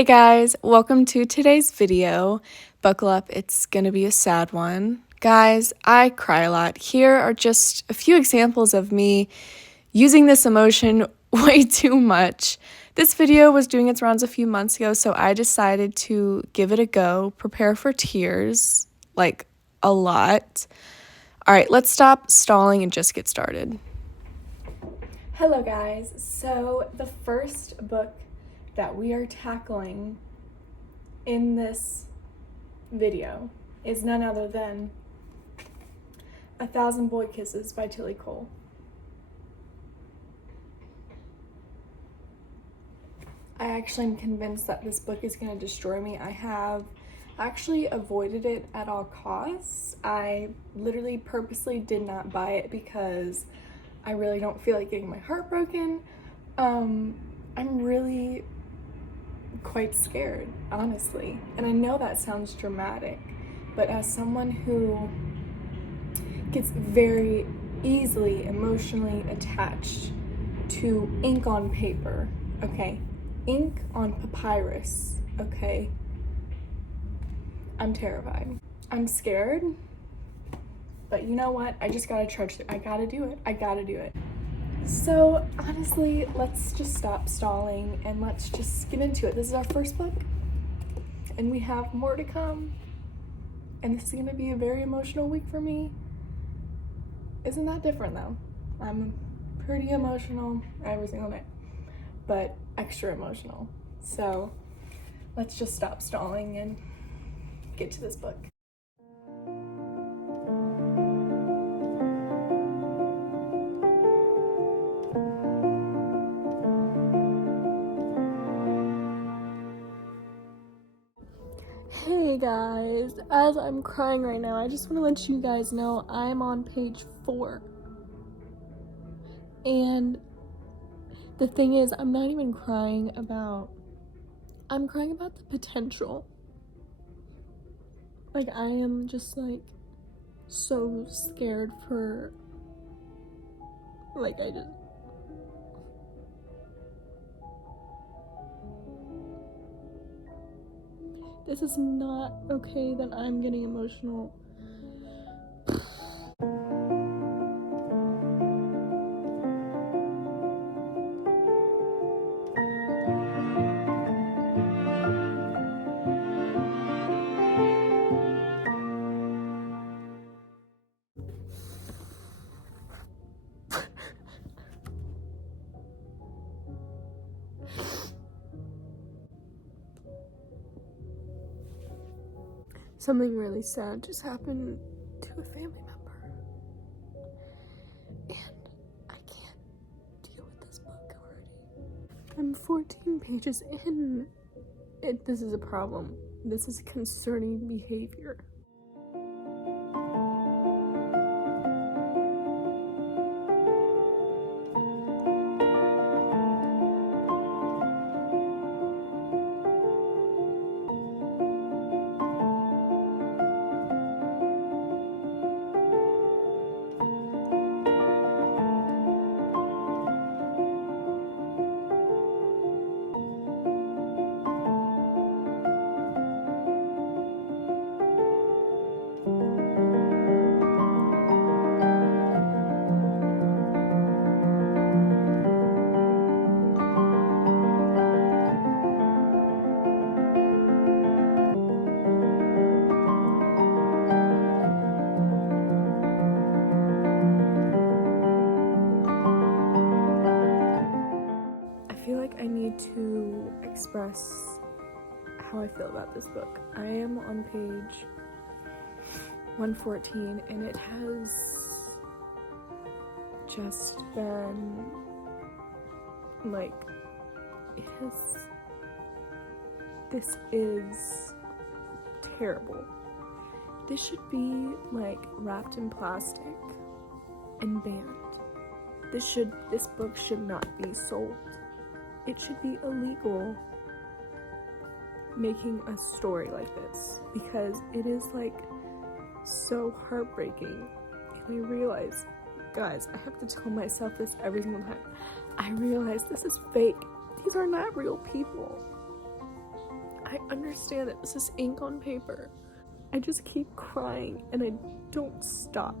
Hey guys, welcome to today's video. Buckle up, it's gonna be a sad one. Guys, I cry a lot. Here are just a few examples of me using this emotion way too much. This video was doing its rounds a few months ago, so I decided to give it a go, prepare for tears, like a lot. All right, let's stop stalling and just get started. Hello guys, so the first book that we are tackling in this video is none other than 1,000 Boy Kisses by Tilly Cole. I actually am convinced that this book is going to destroy me. I have actually avoided it at all costs. I literally purposely did not buy it because I really don't feel like getting my heart broken. I'm really quite scared, honestly. And I know that sounds dramatic, but as someone who gets very easily emotionally attached to ink on paper, okay? Ink on papyrus, okay? I'm terrified. I'm scared, but you know what? I just gotta trudge through. I gotta do it. I gotta do it. So honestly, let's just stop stalling and let's just get into it. This is our first book and we have more to come, and this is gonna be a very emotional week for me. Isn't that different though? I'm pretty emotional every single night, but extra emotional. So let's just stop stalling and get to this book. Hey guys, as I'm crying right now, I just want to let you guys know I'm on page 4. And the thing is, I'm not even crying about, I'm crying about the potential. Like, I am just like so scared for, like, this is not okay that I'm getting emotional. Something really sad just happened to a family member, and I can't deal with this book already. I'm 14 pages in. This is a problem. This is concerning behavior. I need to express how I feel about this book. I am on page 114 and it has just been like, this is terrible. This should be like wrapped in plastic and banned. This book should not be sold. It should be illegal making a story like this because it is like so heartbreaking. And I realize, guys, I have to tell myself this every single time. I realize this is fake. These are not real people. I understand that this is ink on paper. I just keep crying and I don't stop.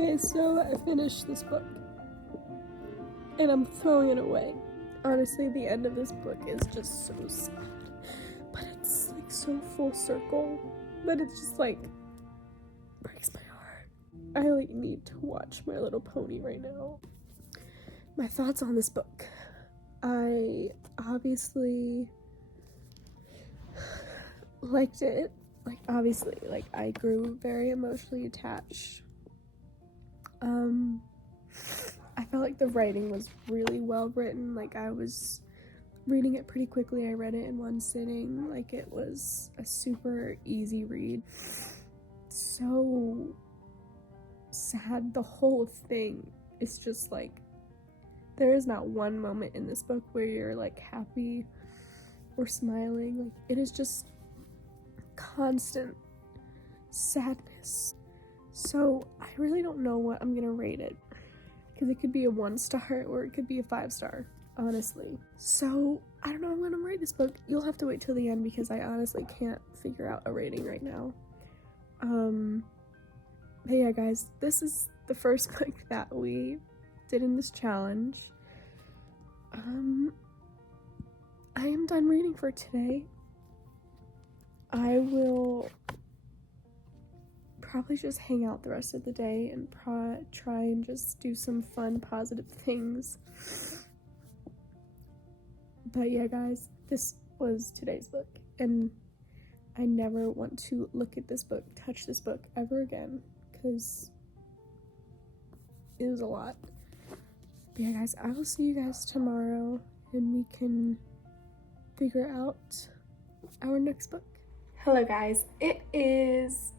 Okay, so I finished this book, and I'm throwing it away. Honestly, the end of this book is just so sad, but it's like so full circle, but it's just like breaks my heart. I like need to watch My Little Pony right now. My thoughts on this book. I obviously liked it. Like I grew very emotionally attached. I felt like the writing was really well written. Like, I was reading it pretty quickly. I read it in one sitting. Like, it was a super easy read. So sad. The whole thing is just like, there is not one moment in this book where you're like happy or smiling. Like, it is just constant sadness. So I really don't know what I'm gonna rate it, because it could be a 1-star or it could be a 5-star, honestly. So I don't know what I'm gonna rate this book. You'll have to wait till the end, because I honestly can't figure out a rating right now. But yeah, guys, this is the first book that we did in this challenge. I am done reading for today. I will probably just hang out the rest of the day and try and just do some fun, positive things. But yeah, guys, this was today's book, and I never want to look at this book, touch this book ever again, because it was a lot. But yeah, guys, I will see you guys tomorrow, and we can figure out our next book. Hello, guys. It is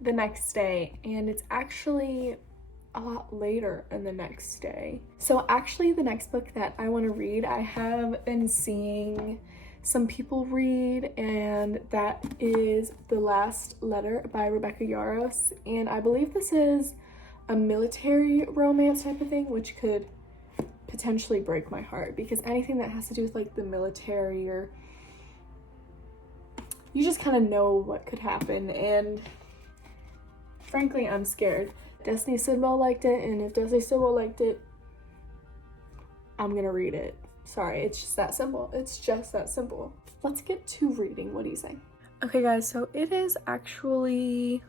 the next day, and it's actually a lot later in the next day. So actually, the next book that I want to read, I have been seeing some people read, and that is The Last Letter by Rebecca Yarros. And I believe this is a military romance type of thing, which could potentially break my heart, because anything that has to do with like the military, or you just kind of know what could happen, and frankly, I'm scared. Destiny Sidwell liked it, and if Destiny Sidwell liked it, I'm gonna read it. Sorry, it's just that simple. It's just that simple. Let's get to reading. What do you say? Okay, guys, so it is actually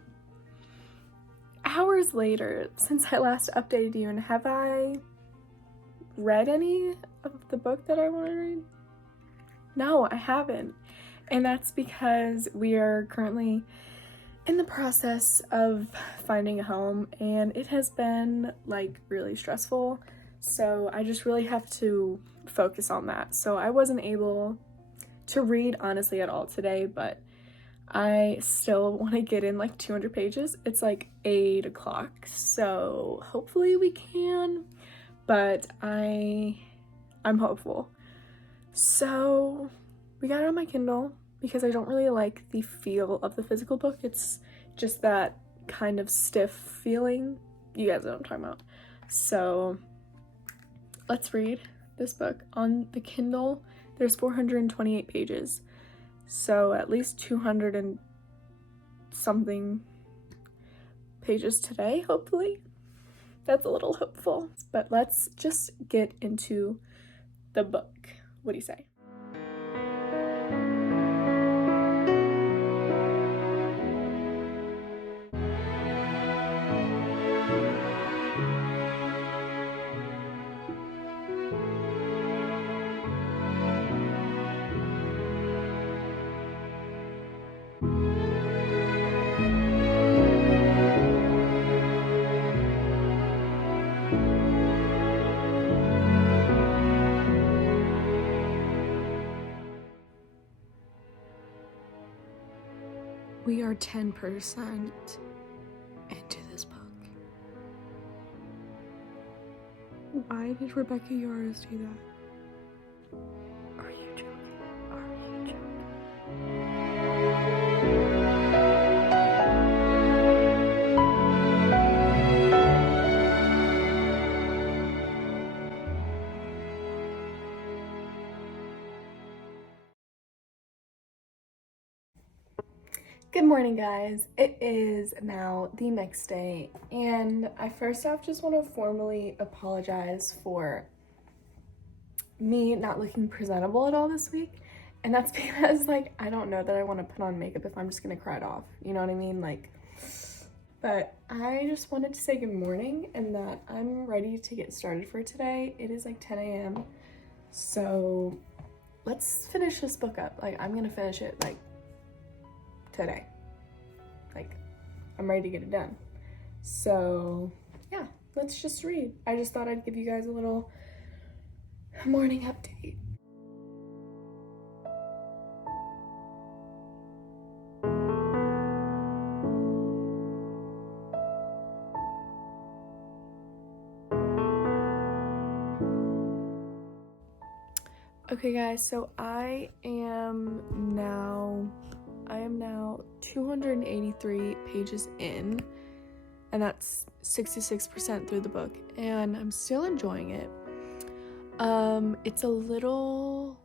hours later since I last updated you, and have I read any of the book that I want to read? No, I haven't. And that's because we are currently in the process of finding a home, and it has been like really stressful, so I just really have to focus on that. So I wasn't able to read honestly at all today, but I still want to get in like 200 pages. It's like 8 o'clock, so hopefully we can, but I'm hopeful. So we got it on my Kindle, because I don't really like the feel of the physical book. It's just that kind of stiff feeling. You guys know what I'm talking about. So let's read this book. On the Kindle, there's 428 pages. So at least 200 and something pages today, hopefully. That's a little hopeful. But let's just get into the book. What do you say? We are 10% into this book. Why did Rebecca Yarros do that? Are you joking? Are you joking? Good morning, guys. It is now the next day, and I first off just want to formally apologize for me not looking presentable at all this week. And that's because, like, I don't know that I want to put on makeup if I'm just gonna cry it off, you know what I mean? Like, but I just wanted to say good morning and that I'm ready to get started for today. It is like 10 a.m. So let's finish this book up. Like, I'm gonna finish it like today. Like, I'm ready to get it done. So yeah, let's just read. I just thought I'd give you guys a little morning update. Okay guys, so I am now 283 pages in, and that's 66% through the book, and I'm still enjoying it. It's a little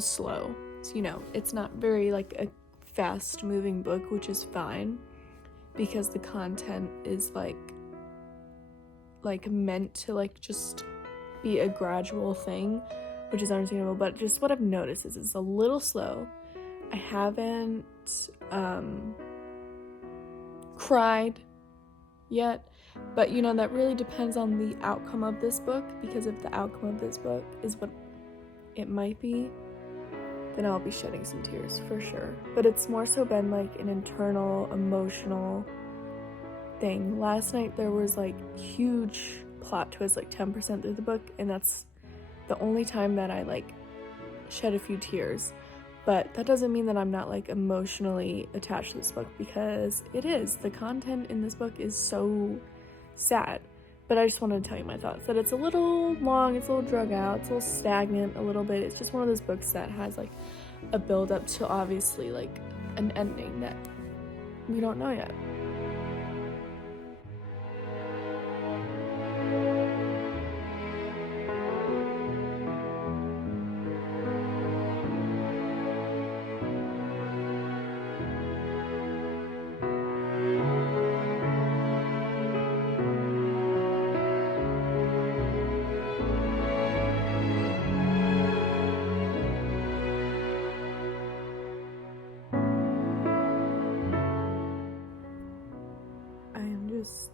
slow. So, you know, it's not very like a fast moving book, which is fine because the content is like meant to like just be a gradual thing, which is understandable. But just what I've noticed is it's a little slow. I haven't cried yet, but you know, that really depends on the outcome of this book, because if the outcome of this book is what it might be, then I'll be shedding some tears for sure. But it's more so been like an internal emotional thing. Last night there was like huge plot twist, like 10% through the book, and that's the only time that I like shed a few tears. But that doesn't mean that I'm not like emotionally attached to this book, because it is. The content in this book is so sad. But I just wanted to tell you my thoughts, that it's a little long, it's a little drug out, it's a little stagnant a little bit. It's just one of those books that has like a build up to obviously like an ending that we don't know yet.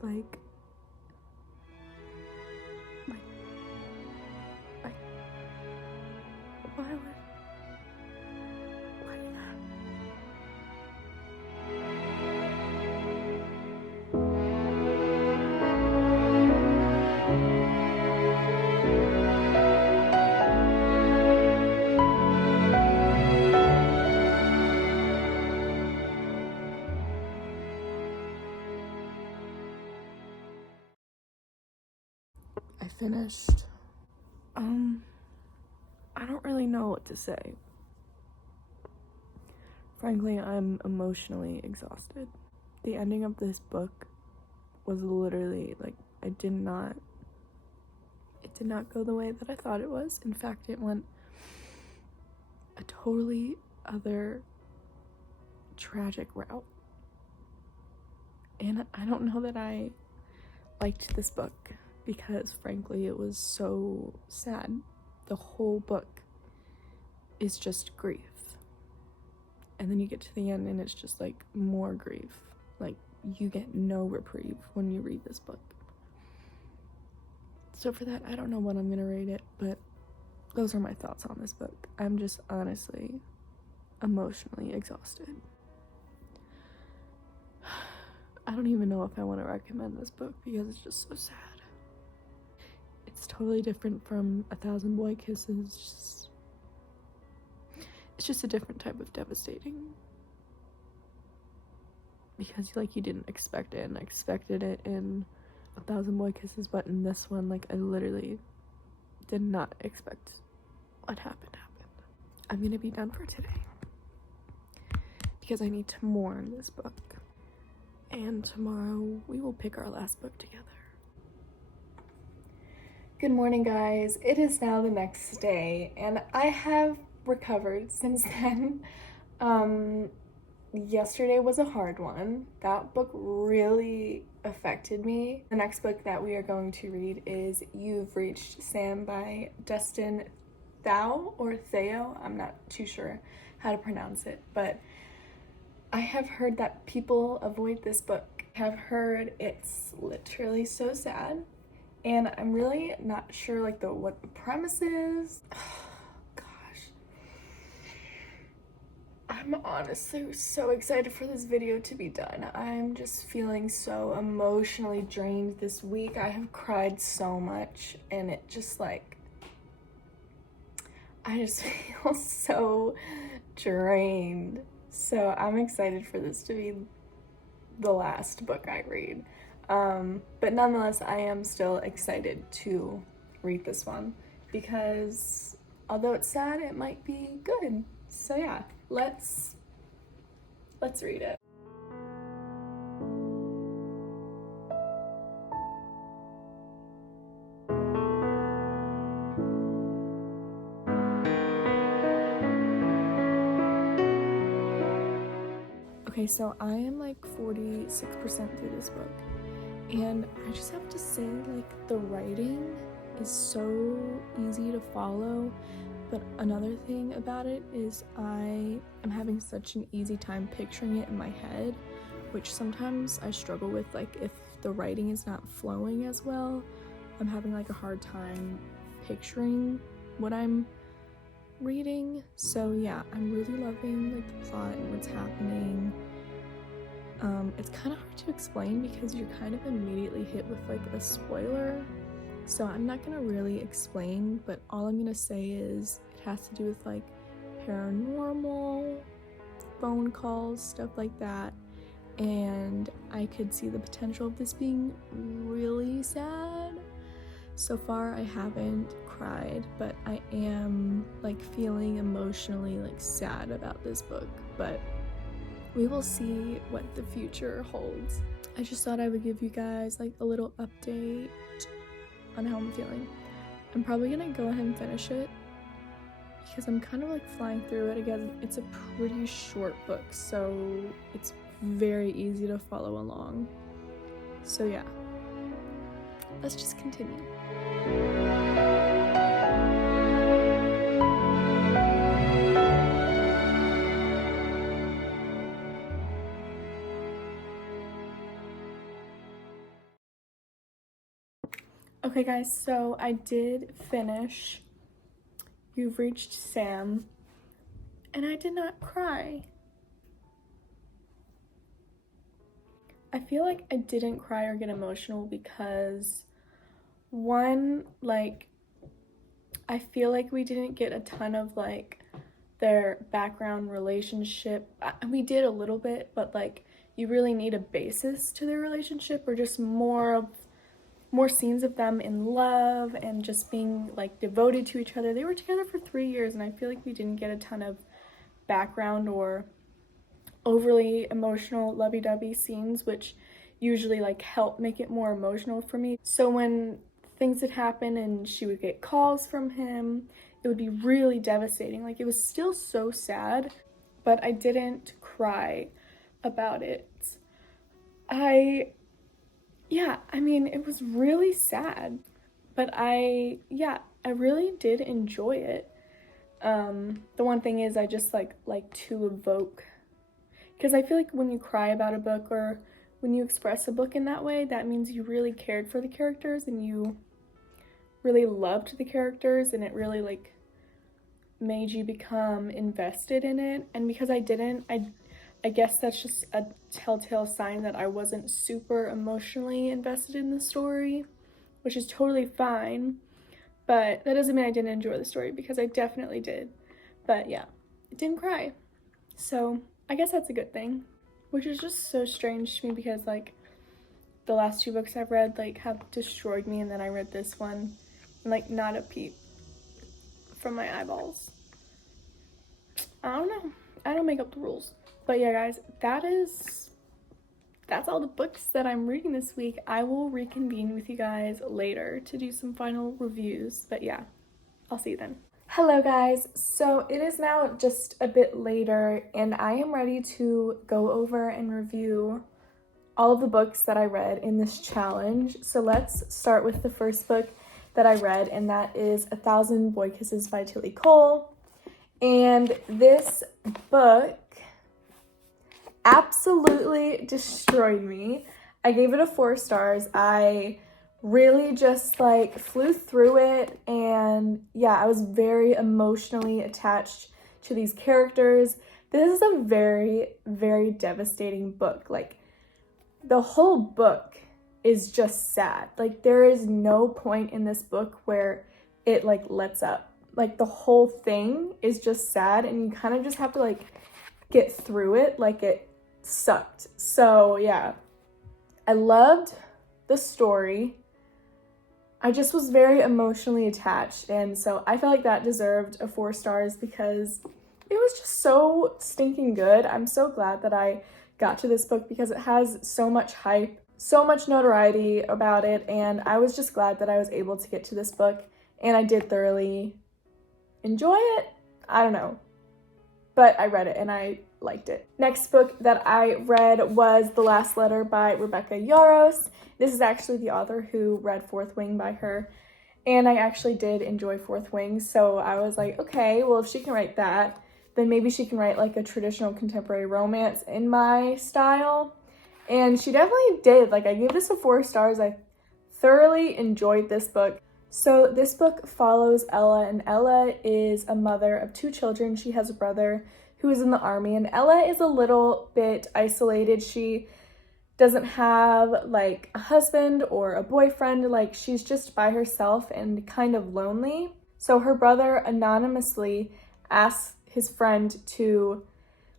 Like why would that? I finished. I don't really know what to say. Frankly, I'm emotionally exhausted. The ending of this book was literally like, it did not go the way that I thought it was. In fact, it went a totally other tragic route. And I don't know that I liked this book, because frankly it was so sad. The whole book is just grief, and then you get to the end and it's just like more grief. Like, you get no reprieve when you read this book. So for that, I don't know what I'm gonna rate it, but those are my thoughts on this book. I'm just honestly emotionally exhausted. I don't even know if I want to recommend this book because it's just so sad. It's totally different from 1,000 Boy Kisses. It's just a different type of devastating. Because, like, you didn't expect it, and I expected it in A Thousand Boy Kisses, but in this one, like, I literally did not expect what happened. I'm gonna be done for today because I need to mourn this book, and tomorrow we will pick our last book together. Good morning, guys. It is now the next day, and I have recovered since then. Yesterday was a hard one. That book really affected me. The next book that we are going to read is You've Reached Sam by Dustin Theo. I'm not too sure how to pronounce it, but I have heard that people avoid this book. I have heard it's literally so sad, and I'm really not sure like what the premise is. I'm honestly so excited for this video to be done. I'm just feeling so emotionally drained this week. I have cried so much, and it just like, I just feel so drained. So I'm excited for this to be the last book I read. But nonetheless, I am still excited to read this one because although it's sad, it might be good. So yeah, let's read it. Okay, so I am like 46% through this book, and I just have to say, like, the writing is so easy to follow, but another thing about it is I am having such an easy time picturing it in my head, which sometimes I struggle with. Like, if the writing is not flowing as well, I'm having like a hard time picturing what I'm reading. So yeah, I'm really loving like the plot and what's happening. It's kind of hard to explain because you're kind of immediately hit with like a spoiler, so I'm not gonna really explain, but all I'm gonna say is it has to do with like paranormal, phone calls, stuff like that, and I could see the potential of this being really sad. So far I haven't cried, but I am like feeling emotionally like sad about this book, but we will see what the future holds. I just thought I would give you guys like a little update on how I'm feeling. I'm probably gonna go ahead and finish it because I'm kind of like flying through it again. It's a pretty short book, so it's very easy to follow along. So yeah, let's just continue. Okay guys, so I did finish You've Reached Sam, and I did not cry. I feel like I didn't cry or get emotional because, one, like, I feel like we didn't get a ton of like their background relationship. We did a little bit, but like you really need a basis to their relationship, or just more scenes of them in love and just being like devoted to each other. They were together for 3 years, and I feel like we didn't get a ton of background or overly emotional lovey-dovey scenes, which usually like help make it more emotional for me. So when things would happen and she would get calls from him, it would be really devastating. Like, it was still so sad, but I didn't cry about it. I mean, it was really sad, but I really did enjoy it. The one thing is I just like to evoke, because I feel like when you cry about a book or when you express a book in that way, that means you really cared for the characters and you really loved the characters, and it really like made you become invested in it. And because I didn't, I guess that's just a telltale sign that I wasn't super emotionally invested in the story, which is totally fine, but that doesn't mean I didn't enjoy the story, because I definitely did. But yeah, didn't cry. So I guess that's a good thing, which is just so strange to me because like the last 2 books I've read like have destroyed me, and then I read this one and like not a peep from my eyeballs. I don't know. I don't make up the rules. But yeah, guys, that's all the books that I'm reading this week. I will reconvene with you guys later to do some final reviews. But yeah, I'll see you then. Hello guys, so it is now just a bit later and I am ready to go over and review all of the books that I read in this challenge. So let's start with the first book that I read, and that is 1,000 Boy Kisses by Tilly Cole. And this book absolutely destroyed me. I gave it a 4 stars. I really just like flew through it, and yeah, I was very emotionally attached to these characters. This is a very, very devastating book. Like, the whole book is just sad. Like, there is no point in this book where it like lets up. Like, the whole thing is just sad, and you kind of just have to like get through it. Like, it sucked. So yeah, I loved the story. I just was very emotionally attached, and so I felt like that deserved a 4 stars because it was just so stinking good. I'm so glad that I got to this book because it has so much hype, so much notoriety about it, and I was just glad that I was able to get to this book, and I did thoroughly enjoy it. I don't know, but I read it and I liked it. Next book that I read was The Last Letter by Rebecca Yarros. This is actually the author who read Fourth Wing by her, and I actually did enjoy Fourth Wing, so I was like, okay, well, if she can write that, then maybe she can write like a traditional contemporary romance in my style. And she definitely did. Like, I gave this a 4 stars. I thoroughly enjoyed this book. So this book follows Ella, and Ella is a mother of 2 children. She has a brother who is in the army, and Ella is a little bit isolated. She doesn't have like a husband or a boyfriend. Like, she's just by herself and kind of lonely. So her brother anonymously asks his friend to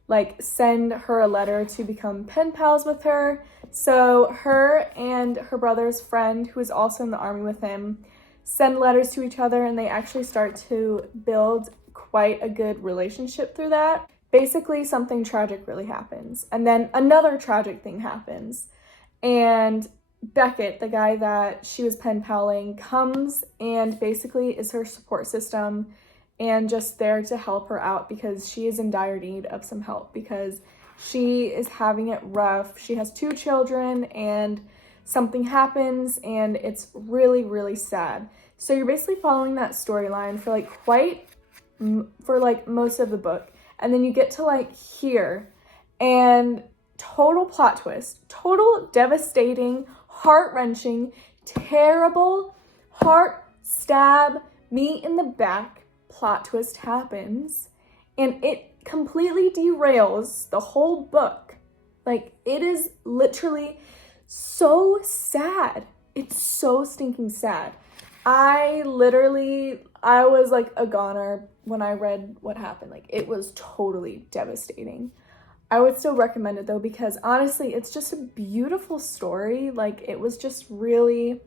like send her a letter to become pen pals with her. So her and her brother's friend, who is also in the army with him, send letters to each other, and they actually start to build quite a good relationship through that. Basically, something tragic really happens, and then another tragic thing happens, and Beckett, the guy that she was pen paling, comes and basically is her support system and just there to help her out because she is in dire need of some help because she is having it rough. She has 2 children and something happens, and it's really, really sad. So you're basically following that storyline for like most of the book, and then you get to like here, and total plot twist, total devastating, heart-wrenching, terrible, heart stab, me in the back plot twist happens, and it completely derails the whole book. Like, it is literally so sad. It's so stinking sad. I was like a goner when I read what happened. Like, it was totally devastating. I would still recommend it though because honestly, it's just a beautiful story. Like, it was just really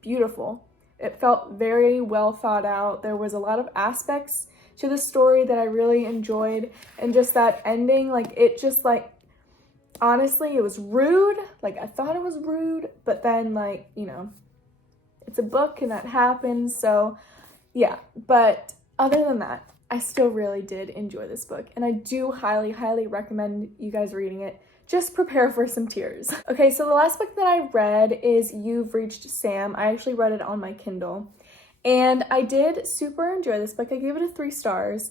beautiful. It felt very well thought out. There was a lot of aspects to the story that I really enjoyed, and just that ending, like, it just like, honestly, it was rude. Like, I thought it was rude, but then like, you know, it's a book and that happens. So yeah, but other than that, I still really did enjoy this book, and I do highly, highly recommend you guys reading it. Just prepare for some tears. Okay, so the last book that I read is You've Reached Sam. I actually read it on my Kindle, and I did super enjoy this book. I gave it a 3 stars.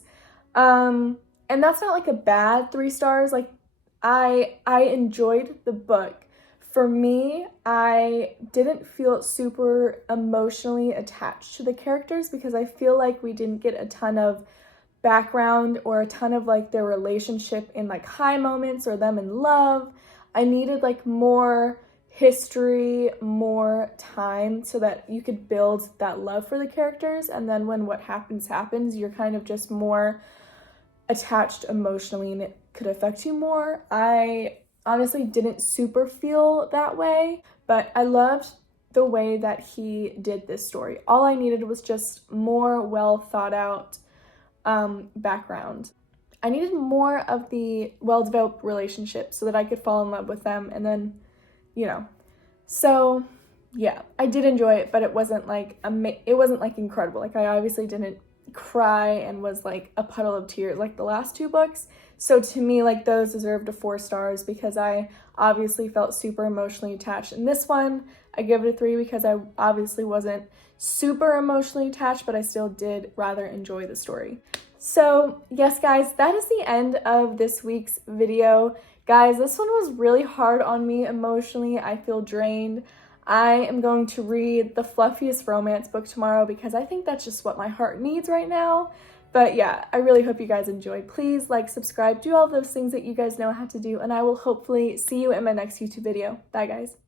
And that's not like a bad 3 stars. Like, I enjoyed the book. For me, I didn't feel super emotionally attached to the characters because I feel like we didn't get a ton of background or a ton of like their relationship in like high moments or them in love. I needed like more history, more time so that you could build that love for the characters, and then when what happens, you're kind of just more attached emotionally and it could affect you more. I honestly didn't super feel that way, but I loved the way that he did this story. All I needed was just more well thought out background. I needed more of the well-developed relationship so that I could fall in love with them, and then, So, yeah, I did enjoy it, but it wasn't like incredible. Like, I obviously didn't cry and was like a puddle of tears like the last two books. So to me, like, those deserved a 4 stars because I obviously felt super emotionally attached. And this one, I give it a 3 because I obviously wasn't super emotionally attached, but I still did rather enjoy the story. So yes, guys, that is the end of this week's video. Guys, this one was really hard on me emotionally. I feel drained. I am going to read the fluffiest romance book tomorrow because I think that's just what my heart needs right now. But yeah, I really hope you guys enjoyed. Please like, subscribe, do all those things that you guys know how to do, and I will hopefully see you in my next YouTube video. Bye, guys.